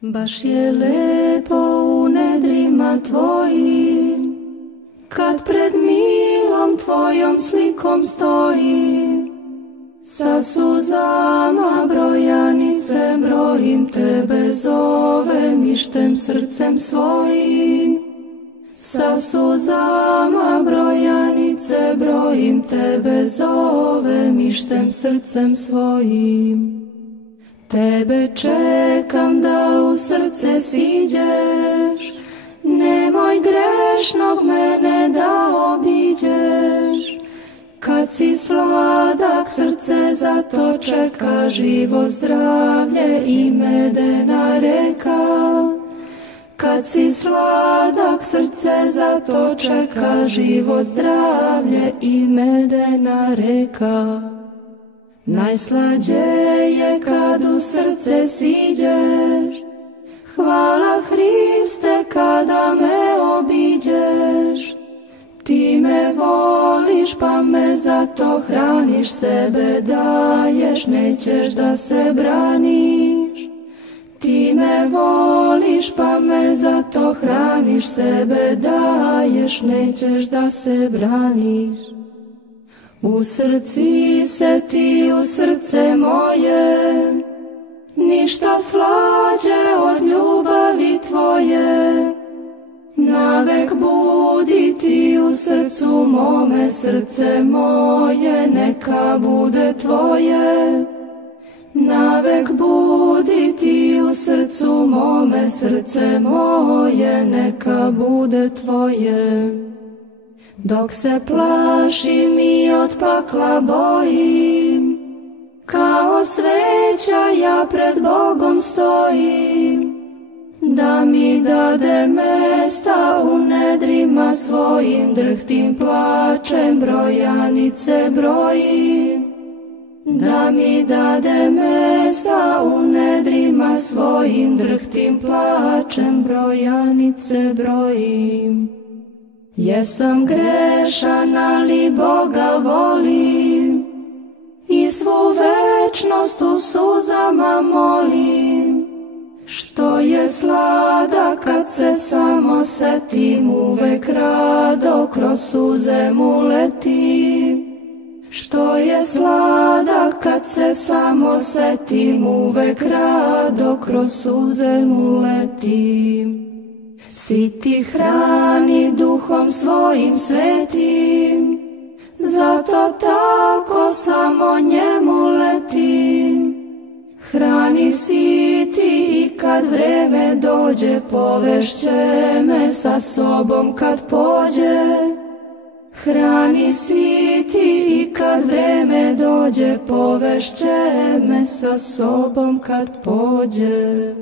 Baš je lepo u nedrima tvojim, kad pred milom tvojom slikom stojim. Sa suzama brojanice brojim, tebe zovem ištem srcem svojim. Sa suzama brojanice brojim, tebe zovem ištem srcem svojim. Tebe čekam da u srce siđeš, nemoj grešnog mene da obiđeš. Kad si sladak srce zato čeka, život, zdravlje i medena reka. Kad si sladak srce zato čeka, život, zdravlje i medena reka. Najslađe je kad u srce siđeš, hvala Hriste kada me obiđeš. Ti me voliš pa me zato hraniš, sebe daješ, nećeš da se braniš. Ti me voliš pa me zato hraniš, sebe daješ, nećeš da se braniš. U srci se ti, u srce moje, ništa slađe od ljubavi tvoje. Navek budi ti u srcu mome, srce moje neka bude tvoje. Navek budi ti u srcu mome, srce moje neka bude tvoje. Dok se plašim i od pakla bojim, kao sveća ja pred Bogom stojim. Da mi dade mesta u nedrima svojim, drhtim plačem brojanice brojim. Da mi dade mesta u nedrima svojim, drhtim plačem brojanice brojim. Jesam grešan, ali Boga volim i svu večnost u suzama molim. Što je sladak kad se samo setim, uvek rado kroz suze mu letim. Što je sladak kad se samo setim, uvek rado kroz suze mu letim. Siti hrani duhom svojim svetim, zato tako samo njemu letim. Hrani siti i kad vreme dođe, povešće me sa sobom kad pođe. Hrani siti i kad vreme dođe, povešće me sa sobom kad pođe.